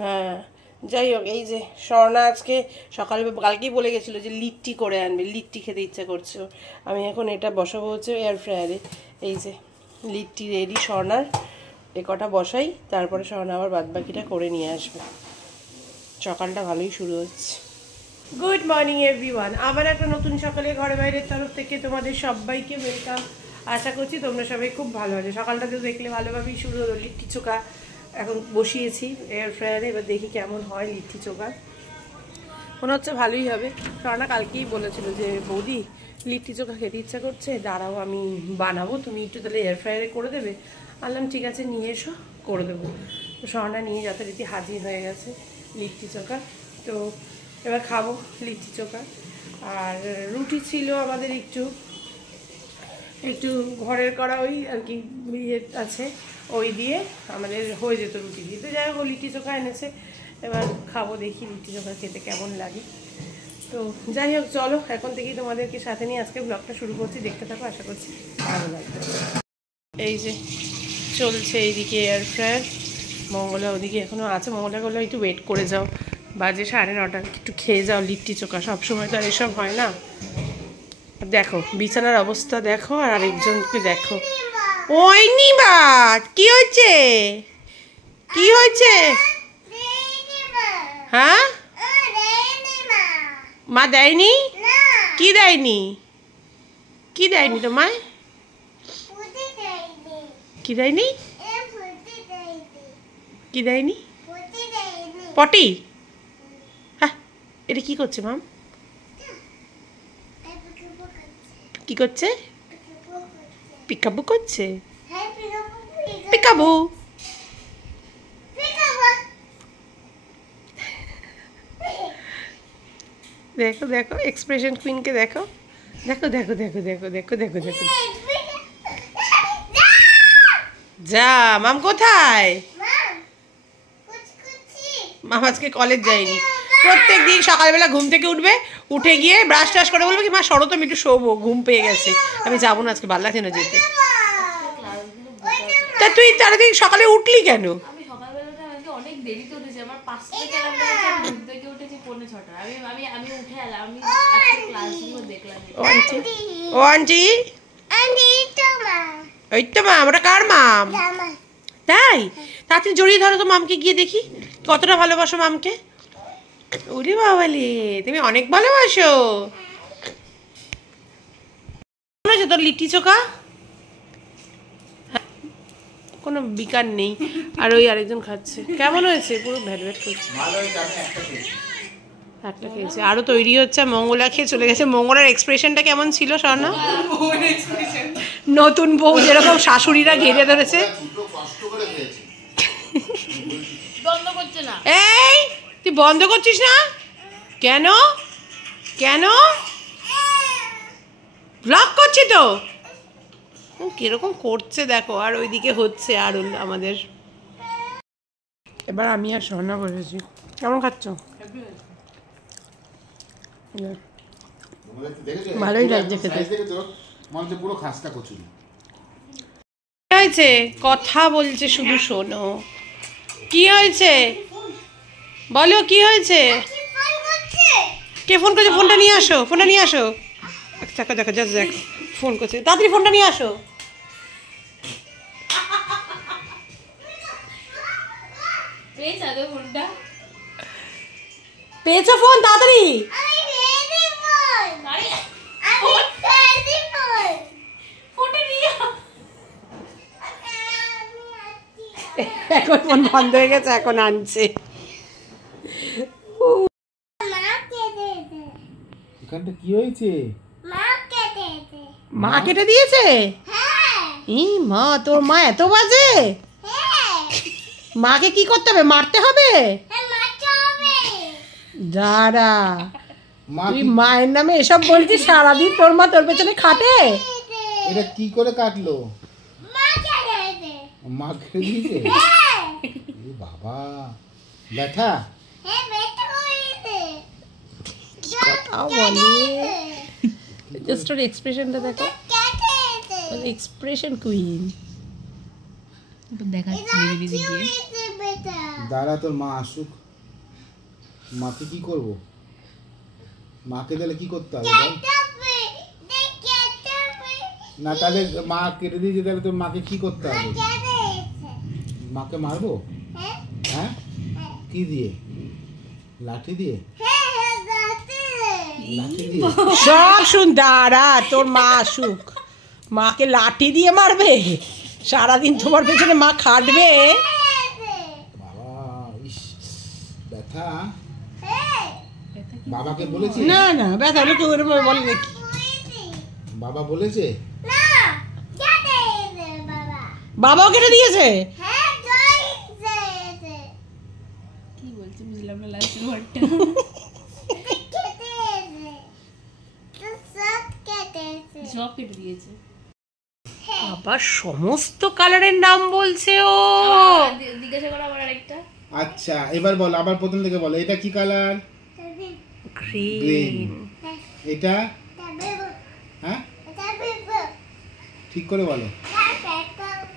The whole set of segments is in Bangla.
হ্যাঁ, যাই হোক, এই যে স্বর্ণা আজকে সকালে কালকেই বলে গেছিলো যে লিট্টি করে আনবে, লিট্টি খেতে ইচ্ছা করছে। আমি এখন এটা বসাবো হচ্ছে এয়ার ফ্রায়ারে। এই যে লিট্টি রেডি স্বর্ণার, এ কটা বসাই, তারপরে স্বর্ণা আবার বাদবাকিটা করে নিয়ে আসবে। সকালটা ভালোই শুরু হচ্ছে। গুড মর্নিং এভরিওয়ান, আবার একটা নতুন সকালে ঘরে বাইরের তরফ থেকে তোমাদের সবাইকে ওয়েলকাম। আশা করছি তোমরা সবাই খুব ভালো আছো। সকালটা তো দেখলে ভালোভাবেই শুরু হলো। লিট্টি চোখা এখন বসিয়েছি এয়ার ফ্রায়ারে, এবার দেখি কেমন হয় লিট্টি চোখা। মনে হচ্ছে ভালোই হবে। কারণ কালকেই বলেছিল যে বৌদি লিট্টি চোখা খেতে ইচ্ছা করছে, দাঁড়াও আমি বানাবো, তুমি একটু তাহলে এয়ার ফ্রায়ারে করে দেবে। বললাম ঠিক আছে, নিয়ে এসো, করে দেবো। তো স্বর্ণা নিয়ে যথারীতি হাজির হয়ে গেছে লিট্টি চোখা। তো এবার খাবো লিট্টি চোখা। আর রুটি ছিল আমাদের একটু ঘরের করা, ওই আর কি ইয়ে আছে, ওই দিয়ে আমাদের হয়ে যেত রুটি দিয়ে। তো যাই হোক লিট্টি চোখা এনেছে, এবার খাবো, দেখি লিট্টি চোখা খেতে কেমন লাগে। তো যাই হোক চলো, এখন থেকেই তোমাদেরকে সাথে নিয়ে আজকে ব্লগটা শুরু করছি, দেখতে থাকো, আশা করছি ভালো লাগবে। এই যে চলছে এইদিকে এয়ার ফ্রায়ার, মঙ্গলা ওদিকে এখনও আছে। মঙ্গলা বললো একটু ওয়েট করে যাও, বাজে 9:30, একটু খেয়ে যাও লিট্টি চোখা, সবসময় তো আর এসব হয় না। দেখো বিছানার অবস্থা দেখো, আর আরেকজনকে দেখো। ওই নিবা, কি হয়েছে, কি হয়েছে? হ্যাঁ, মা দেয়নি? কি দেয়নি? কি দেয়নি তোমায়? কি দেয়নি? কি দেয়নি? পটি? হ্যাঁ, এটা কি করছে মাম? কি করছে? পিকাবু করছে। পিকাবু দেখো দেখো এক্সপ্রেশন কুইনকে দেখো, দেখো দেখো দেখো দেখো দেখো দেখো দেখো। যা মাম, কোথায় মাম? আজকে কলেজ যায়নি। প্রত্যেক দিন সকালবেলা ঘুম থেকে উঠবে, উঠে গিয়ে ব্রাশ টাশ করে বলবে কি মা সরো তো, আমি একটু শোবো, ঘুম পেয়ে গেছে, আমি যাবো না আজকে, ভালো লাগছে না যেতে। তা তুই তাড়াতাড়ি সকালে উঠলি কেন? ও আন্টি, ওই তো মাম, ওটা কার মাম? তাই? তাড়াতাড়ি জড়িয়ে ধরো তো মামকে, গিয়ে দেখি কতটা ভালোবাসো মামকে। ওরে বাবালে, তুমি অনেক ভালোবাসো। কেমন আছে তোর লিট্টি চোখা? কোনো বিকার নেই। আর ওই আরেকজন খাচ্ছে, কেমন হয়েছে? পুরো ভ্যাট ভ্যাট করছে। একটা খেয়েছে, আরো তৈরি হচ্ছে। মঙ্গলা খেয়ে চলে গেছে। মঙ্গলার এক্সপ্রেশনটা কেমন ছিল স্বর্ণা? নতুন বউ যেরকম শাশুড়িরা ঘিরে ধরেছে। এই তুই বন্ধ করছিস না কেন? কেন? ব্লগ করছি তো। কিরকম করছে দেখো। আর ওইদিকে হচ্ছে আর আমাদের। এবার আমি আর স্বর্ণা বসেছি। কেমন খাচ্ছ? ভালোই লাগছে খেতে। কি হয়েছে? কথা বলছে শুধু, শোনো। কি হয়েছে বলো, কি হয়েছে? কে ফোন করছে? ফোনটা নিয়ে আসো, ফোনটা নিয়ে আসো। দেখো দেখো, জাস্ট দেখ, ফোন করছে, তাড়াতাড়ি ফোনটা নিয়ে আসো। পেয়েছো ফোন? তাড়াতাড়ি। এখন ফোন বন্ধ হয়ে গেছে, এখন আনছে। এখানটা কি হয়েছে? মা কেটে দিয়েছে? ই মা, তোর মা এত বাজে? মাকে কি করতে হবে? মারতে হবে? দাঁড়া, তুই মায়ের নামে এসব বলছিস? সারাদিন তোর মা তোর পেছনে খাটে। এটা কি করে কাটলো? মা কেটে দিয়েছে? বাবা, ব্যথা? জাস্ট ওর এক্সপ্রেশনটা দেখো, এক্সপ্রেশন কুইন। দেখাচ্ছি দাঁড়া, তোর মা আসুক। মাকে কি করব? মাকে তাহলে কি করতে হবে বল? না তাহলে মা কেটে দিয়েছে, তাহলে তোর মাকে কি করতে হবে? মাকে মারবো? হ্যাঁ, কি দিয়ে? লাঠি দিয়ে? লাঠি দিয়ে? সব শুন, দাঁড়া, তোর মা আসুক। মাকে লাঠি দিয়ে মারবে? সারাদিন তোমার পেছনে মা খাটবে। বাবা, ইস, ব্যথা। বাবাকে বলেছি? না না, ব্যথা হলে কেউ এরকম বলে নাকি? বাবা বলেছে? বাবাও কেটে দিয়েছে? কি বলছি বুঝলাম না লাস্টের ওয়ার্ডটা। সব কেটে দিয়েছে। আবার সমস্ত কালারের নাম বলছে ও। জিজ্ঞাসা করো আবার আরেকটা। আচ্ছা, এবার বল, আবার প্রথম থেকে বলো। এটা কি কালার? গ্রিন। এটা? হ্যাঁ, ঠিক করে বলো।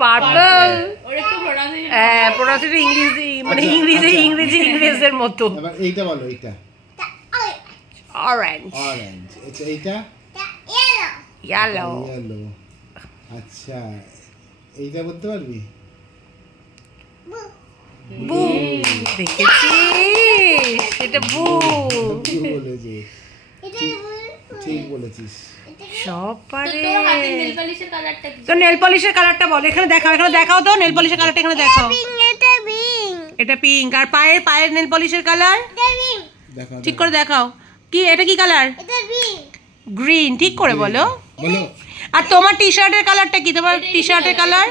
পার্পল। ওর একটু প্রোনাউন্সিয়েশন হ্যাঁ, প্রোনাউন্সিয়েশন ইংরেজি, মানে আচ্ছা, ইংরেজি ইংরেজের মতো। এবার এইটা বলো। এইটা অরেঞ্জ। অরেঞ্জ। আচ্ছা, এইটা ইয়েলো। ইয়েলো। আচ্ছা, এইটা বলতে পারবি? ব্লু। দেখেছিস? এটা ব্লু। ব্লু বলেছে। ঠিক বলেছিস। সব পারে। তোর হাতে নেল পলিশের কালারটা কি? তো নেল পলিশের কালারটা বল। এখানে দেখাও, এখানে দেখাও তো নেল পলিশের কালারটা, এখানে দেখাও। এটা পিঙ্ক। আর পায়ের নেল পলিশের কালার দেখো, ঠিক করে দেখাও। কি, এটা কি কালার? গ্রিন। ঠিক করে বলো। বলো। আর তোমার টি শার্টের কালারটা কি? তোমার টি শার্টের কালার?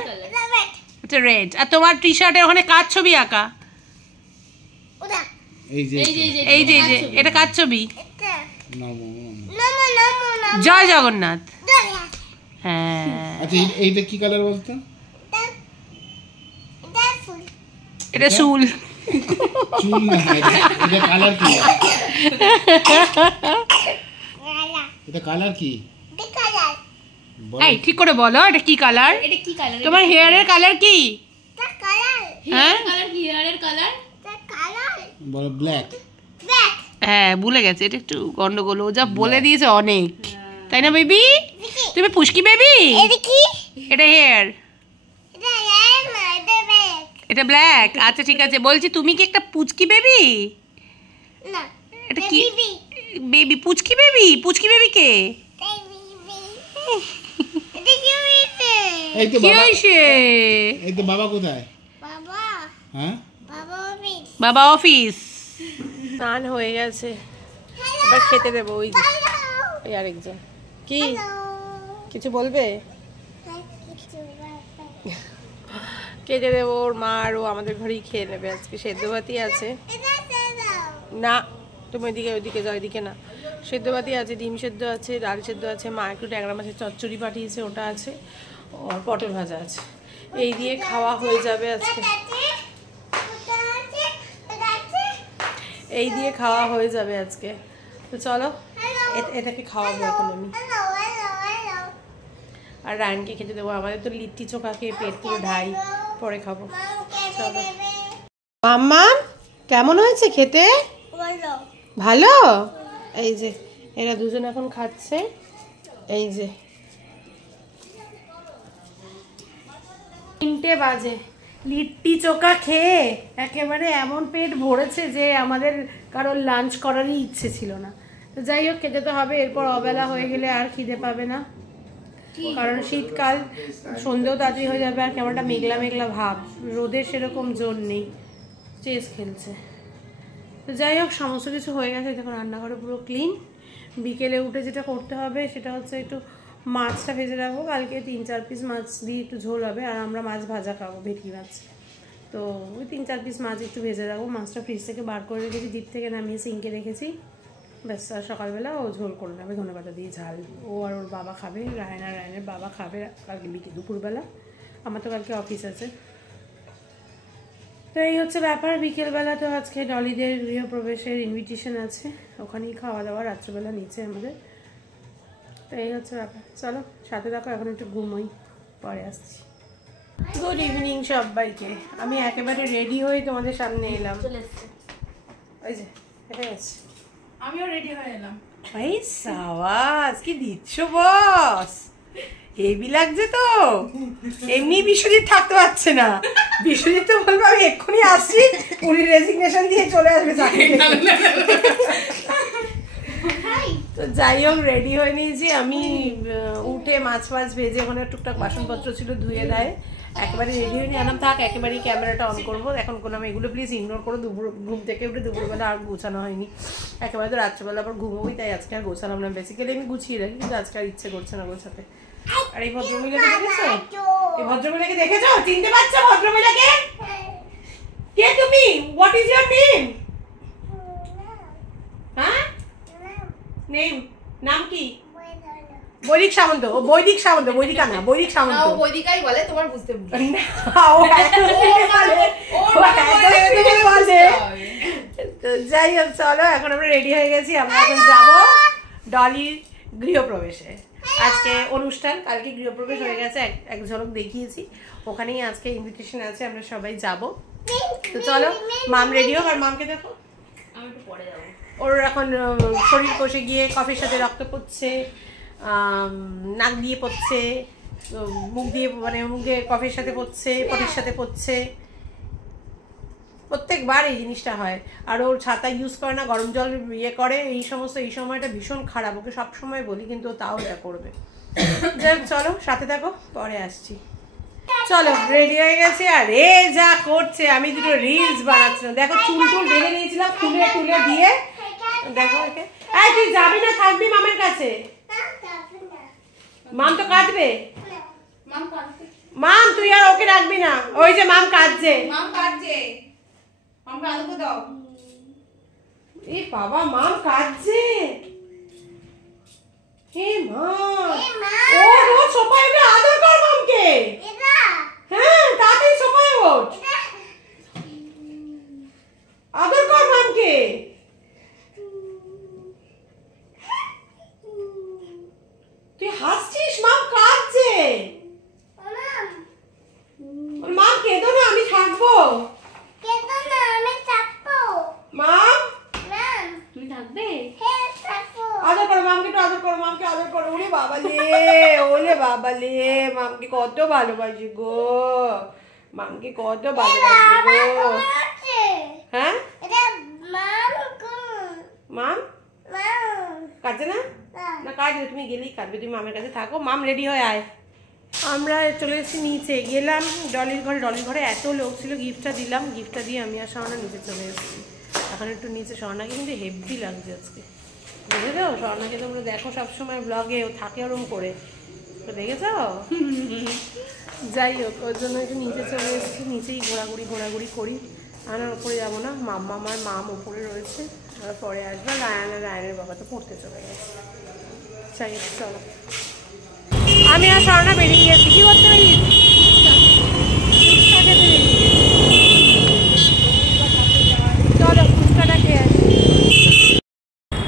এটা রেড। আর তোমার টি শার্টের ওখানে কার ছবি আঁকা? এই যে এই যে এটা কার ছবি? নমো। জয় জগন্নাথ। হ্যাঁ, আচ্ছা, এইটা কি কালার বলতো? এটা চুল। চুল না, এটা কালার কি? এটা কালার কি? বলো। এই ঠিক করে বলো, এটা কি কালার? এটা কি কালার? তোমার হেয়ারের কালার কি? হেয়ার কালার কি? হেয়ারের কালার বলো ব্ল্যাক। হ্যাঁ, ভুলে গেছে। এটা একটু গন্ডগোল। ও যা বলে দিয়েছে অনেক, তাই না বেবি? তুমি পুষ্কি বেবি? এটা হেয়ার, এটা ব্ল্যাক। আচ্ছা ঠিক আছে, বলছি তুমি কি একটা পুচকি বেবি? এটা কি বেবি? পুচকি বেবি? পুচকি বেবি কে? এই তো কি বাবা। হয়েছে? এই তো বাবা কোথায়? হ্যাঁ, বাবা অফিস। স্নান হয়ে গেছে, এবার খেতে দেবো। ওই যে এই আরেকজন। কি কিছু বলবে? খেতে দেবো। ওর মা আর ও আমাদের ঘরেই খেয়ে নেবে আজকে। সেদ্ধ ভাতই আছে। না, তুমি ওইদিকে যাও, ওইদিকে না। সেদ্ধ ভাতই আছে, ডিম সেদ্ধ আছে, ডাল সেদ্ধ আছে, মা একটু ট্যাংরা মাছের চচ্চড়ি পাঠিয়েছে, ওটা আছে, আর পটল ভাজা আছে। এই দিয়ে খাওয়া হয়ে যাবে আজকে। এই দিয়ে খাওয়া হয়ে যাবে আজকে। তো চলো, এটাকে খাওয়াবো এখন আমি, আর রায়নকে খেতে দেবো। আমাদের তো লিট্টি চোখা খেয়ে পেট পুরো ঢাই, পরে খাবো। চলো। মাম্মা কেমন হয়েছে খেতে? ভালো। এই যে এরা দুজন এখন খাচ্ছে। এই যে 3টে বাজে, লিট্টি চোখা খেয়ে একেবারে এমন পেট ভরেছে যে আমাদের কারোর লাঞ্চ করারই ইচ্ছে ছিল না। তো যাই হোক, খেতে তো হবে। এরপর অবেলা হয়ে গেলে আর খিদে পাবে না, কারণ শীতকাল, সন্ধ্যেও তাড়াতাড়ি হয়ে যাবে। আর কেমনটা মেঘলা মেঘলা ভাব, রোদের সেরকম জোর নেই, চেস খেলছে। তো যাই হোক, সমস্ত কিছু হয়ে গেছে। দেখো রান্নাঘরে পুরো ক্লিন। বিকেলে উঠে যেটা করতে হবে সেটা হচ্ছে একটু মাছটা ভেজে রাখবো। কালকে 3-4 পিস মাছ দিয়ে একটু ঝোল হবে, আর আমরা মাছ ভাজা খাবো, ভেটকি মাছ। তো ওই 3-4 পিস মাছ একটু ভেজে রাখবো। মাছটা ফ্রিজ থেকে বার করে রেখেছি, ডিপ থেকে নামিয়ে সিঙ্কে রেখেছি। ব্যাস, আর সকালবেলা ও ঝোল করে নেবে ধনেপাতা দিয়ে ঝাল। ও আর ওর বাবা খাবে, রায়নের বাবা খাবে কালকে দুপুরবেলা। আমার তো কালকে অফিস আছে। তো এই হচ্ছে ব্যাপার। বিকেলবেলা তো আজকে ডলিদের গৃহপ্রবেশের ইনভিটেশন আছে, ওখানেই খাওয়া দাওয়া, রাত্রেবেলা নিচে আমাদের। তো এই হচ্ছে ব্যাপার। চলো সাথে দেখো, এখন একটু ঘুমোই, পরে আসছি। গুড ইভিনিং সবাইকে। আমি একেবারে রেডি হয়ে তোমাদের সামনে এলাম। ওই যে এটা আছে, আমিও রেডি হয়ে এলাম। ভাই সাওয়াজ কি দিচ্ছ বস, হেভি লাগছে তো। এমনি বিশ্বজিৎ থাকতে পারছে না, বিশ্বজিৎ তো বলবে আমি এক্ষুনি আসছি, উনি রেজিগনেশন দিয়ে চলে আসবে চাকরি থেকে। তো যাই হোক রেডি হয়ে নিয়েছি আমি। উঠে মাছ ভেজে ওখানে টুকটাক বাসনপত্র ছিল ধুয়ে দেয়, একেবারে রেডি হয়ে নিয়ে আনাম থাক, একেবারেই ক্যামেরাটা অন করবো। এখন কোনো আমি এগুলো প্লিজ ইগনোর করো। ঘুম থেকে উঠে দুপুরবেলা আর গোছানো হয়নি, একেবারে তো রাত্রেবেলা আবার ঘুমোই, তাই আজকে আর গোছালাম না। বেসিক্যালি আমি গুছিয়ে রাখি, কিন্তু আজকে আর ইচ্ছে করছে না গোছাতে। আর এই ভদ্রমহিলাকে দেখেছো? এই ভদ্রমহিলাকে দেখেছো? চিনতে পারছো ভদ্রমহিলাকে? কে তুমি? What is your name? হ্যাঁ নেম, নাম কি? বৈদিক সামন্ত। ও বৈদিক সামন্ত, বৈদিকা না, বৈদিক সামন্ত। ও বৈদিকাই বলে, তোমার বুঝতে ও তো যাই হোক চলো, এখন আমরা রেডি হয়ে গেছি। আমরা এখন যাবো ডলির গৃহপ্রবেশে। আজকে অনুষ্ঠান, কালকে গৃহপ্রবেশ হয়ে গেছে, এক ঝলক দেখিয়েছি। ওখানেই আজকে ইনভিটেশন আছে, আমরা সবাই যাব। তো চলো, মাম রেডি হোক। আর মামকে দেখো, আমি একটু পরে যাবো। ওর এখন শরীর কষে গিয়ে কফির সাথে রক্ত পড়ছে, নাক দিয়ে পড়ছে, মুখ দিয়ে মানে মুখে কফির সাথে পড়ছে, পটির সাথে পড়ছে। প্রত্যেকবার এই জিনিসটা হয়। আর ওর ছাতা ইউজ করে না, গরম জল ইয়ে করে, এই সমস্ত। এই সময়টা ভীষণ খারাপ, ওকে সবসময় বলি, কিন্তু ও তাও এটা করবে। যাই হোক চলো, সাথে থাকো, পরে আসছি। চলো রেডি হয়ে গেছি। আর এ যা করছে, আমি দুটো রিলস বানাচ্ছিলাম। দেখো চুল টুল বেঁধে নিয়েছিলাম, তুলে তুলে দিয়ে। দেখো একে, এই তুই যাবি না থাকবি মামের কাছে? মাম তো কাঁদবে। মাম তুই আর ওকে রাখবি না, ওই যে মাম কাঁদছে। মাম কাটছে, আমরা আলু দাও। এ বাবা মাম কাঁদছে। হে মা, ও রোজ সোফায় উঠে আদর কর মামকে। হ্যাঁ তাড়াতাড়ি সোফায় ওঠ, আদর কর মামকে। তুই হাসছিস, মাম কাঁদছে। মাম কেঁদো না, আমি থাকবো। মাম তুমি থাকবে? আদর করো মামকে, একটু আদর করো মামকে, আদর করো। ওরে বাবা লে, ওলে বাবা লে, মামকে কত ভালোবাসি গো, মামকে কত ভালোবাসি গো। হ্যাঁ মাম কাঁদছে না? না কাঁদবে, তুমি গেলেই কাঁদবে, তুমি মামের কাছে থাকো। মাম রেডি হয়ে আয়। আমরা চলে এসেছি নিচে, গেলাম ডলির ঘরে। ডলির ঘরে এত লোক ছিল, গিফটটা দিলাম, গিফটটা দিয়ে আমি আর শাওনা নিচে চলে এসেছি। এখন একটু নিচে, শাওনাকে কিন্তু হেভি লাগছে আজকে, দেখেছো? স্বর্ণাকে তোমরা দেখো সবসময় ব্লগে, ও থাকে ওরম করে, তো দেখেছ? যাই হোক, ওর জন্য একটু নিচে চলে এসেছি, নিচেই ঘোরাঘুরি করি। আর ওপরে যাবো না, মাম্মাম আর মাম ওপরে রয়েছে, আর পরে আসবে। রায়নের বাবা তো পড়তে চলে গেছে। যাই হোক চলো, আমি আর স্বর্ণা বেরিয়ে গেছি। কি করতে বেরিয়েছি? চলো ফুচকাটা খেয়ে আসি।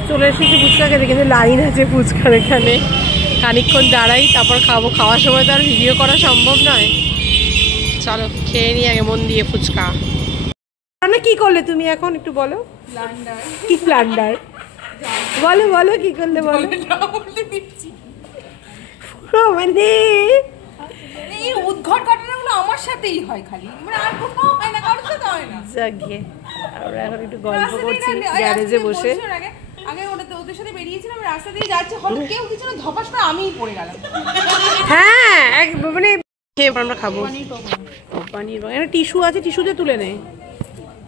চলে এসেছি ফুচকা খেতে, কিন্তু লাইন আছে ফুচকার এখানে, খানিকক্ষণ দাঁড়াই তারপর খাবো। খাওয়ার সময় তো আর ভিডিও করা সম্ভব নয়। চলো খেয়ে নিই আগে মন দিয়ে ফুচকা। না কি করলে তুমি এখন একটু বলো? কি প্ল্যান্ডার? বলো বলো কি করলে বলো। মানে এই উদ্ঘট ঘটনাগুলো আমার সাথেই হয় খালি, মানে আর কোথাও হয় না, কারোর সাথে হয় না। জাগিয়ে আমরা এখন একটু গল্প করছি গ্যারেজে বসে। আগে ওদের সাথে বেরিয়েছিলাম, রাস্তা দিয়ে যাচ্ছে, হঠাৎ কেউ কিছু না, ধপাস করে আমিই পড়ে গেলাম। হ্যাঁ মানে আমরা খাবো পানির। একটা টিস্যু আছে, টিস্যুতে তুলে নেই।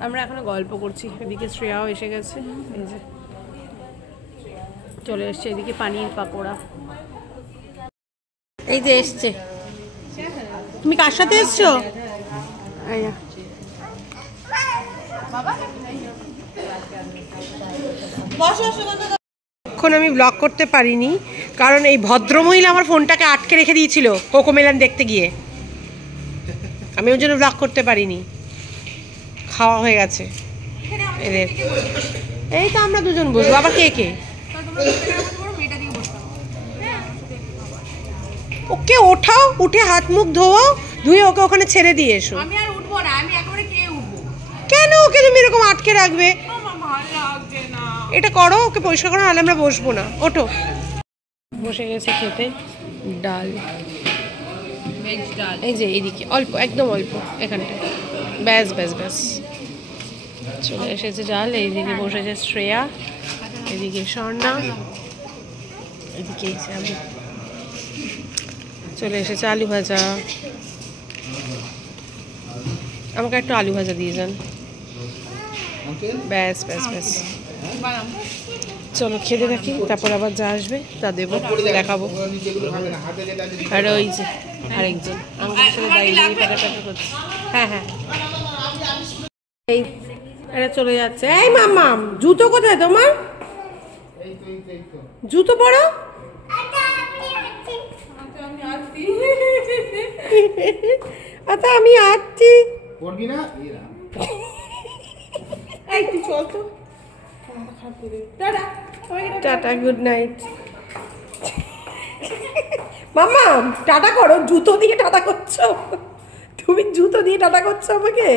আমরা এখনো গল্প করছি, এদিকে শ্রেয়াও এসে গেছে, এই যে চলে এসছে। এদিকে পানির পাকোড়া, এই যে এসছে। তুমি কার সাথে এসছো? এখন আমি ব্লগ করতে পারিনি, কারণ এই ভদ্রমহিলা আমার ফোনটাকে আটকে রেখে দিয়েছিল কোকোমেলান দেখতে গিয়ে। আমি ওর জন্য ব্লগ করতে পারিনি। খাওয়া হয়ে গেছে এদের। এই তো আমরা দুজন বসবো, আবার কে কে? ওকে ওঠাও, উঠে হাত মুখ ধোও, ধুয়ে ওকে ওখানে ছেড়ে দিয়ে এসো। আমি আর উঠবো না, আমি একেবারে কে উঠবো? কেন ওকে তুমি এরকম আটকে রাখবে? আমার ভালো লাগছে না। এটা করো, ওকে পরিষ্কার করো, নাহলে আমরা বসবো না। ওঠো। বসে গেছে খেতে ডাল, ভেজ ডাল। এই যে এইদিকে অল্প, একদম অল্প এখানটা, ব্যাস ব্যাস ব্যাস চলে এসেছে ডাল। এইদিকে বসেছে শ্রেয়া, এদিকে স্বর্ণা, এদিকে এই যে আমি। চলে এসেছে আলু ভাজা। আমাকে একটু আলু ভাজা দিয়ে যান, ব্যাস ব্যাস ব্যাস। চলো খেতে থাকি, তারপর আবার যা আসবে তা দেবো, দেখাবো। আর ওই যে আরেকজন আঙ্গুলের সাথে দাঁড়িয়ে কাটাকাটি করছে। হ্যাঁ হ্যাঁ, এই এটা চলে যাচ্ছে। এই মাম্মাম, জুতো কোথায় তোমার? জুতো পরো। আচ্ছা আমি আসছি। পড়বি না? এই তুই চল তো। Tata, good night. Mamma tata করো, জুতো দিয়ে টাটা করছো তুমি, জুতো দিয়ে টাটা করছো আমাকে।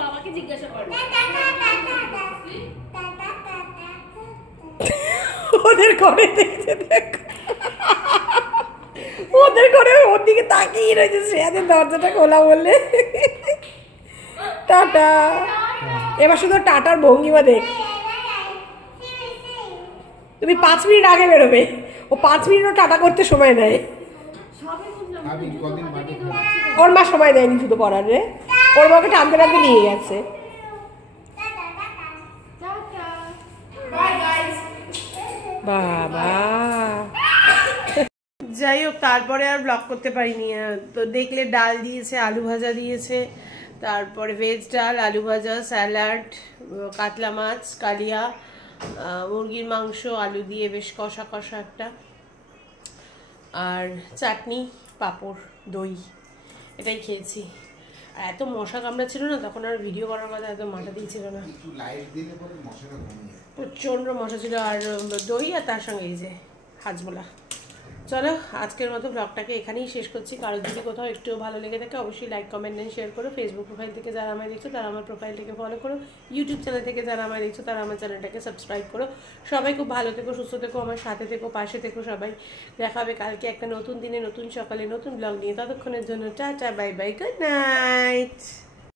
বাবাকে জিজ্ঞাসা করো। ওদের ঘরে দেখতে দেখো, ওদের ঘরে ওর দিকে তাকিয়ে রয়েছে, শ্রেয়াদের দরজাটা খোলা বললে। টাটা। এবার শুধু টাটার ভঙ্গিমা দেখ। তুমি 5 মিনিট আগে বেরোবে, ও 5 মিনিটও টাটা করতে সময় নেয়। আমি কদিন বাদে ওর মা সময় দেয়নি শুধু পড়ার রে, ওর মাকে টানতে টানতে নিয়ে গেছে। বাবা যাই হোক, তারপরে আর ব্লগ করতে পারিনি। তো দেখলে ডাল দিয়েছে, আলু ভাজা দিয়েছে, তারপরে ভেজ ডাল, আলু ভাজা, স্যালাড, কাতলা মাছ, কালিয়া, মুরগির মাংস আলু দিয়ে বেশ কষা কষা একটা, আর চাটনি, পাঁপড়, দই, এটাই খেয়েছি। আর এত মশা কামড়াচ্ছিল না তখন, আর ভিডিও করার কথা এত মাথা দিয়েছিল না, প্রচণ্ড মশা ছিল। আর দই, আর তার সঙ্গে এই যে হাজমোলা। চলো আজকের মতো ব্লগটাকে এখানেই শেষ করছি। কারোর যদি কোথাও একটু ভালো লেগে থাকে অবশ্যই লাইক, কমেন্ট এন্ড শেয়ার করো। ফেসবুক প্রোফাইল থেকে যারা আমায় দেখছো তারা আমার প্রোফাইলটাকে ফলো করো। ইউটিউব চ্যানেল থেকে যারা আমায় দেখছো তারা আমার চ্যানেলটাকে সাবস্ক্রাইব করো। সবাই খুব ভালো থেকো, সুস্থ থেকো, আমার সাথে থেকো, পাশে থেকো। সবাই দেখা হবে কালকে একটা নতুন দিনে, নতুন সকালে, নতুন ব্লগ নিয়ে। ততক্ষণের জন্য tata, bye bye, good night.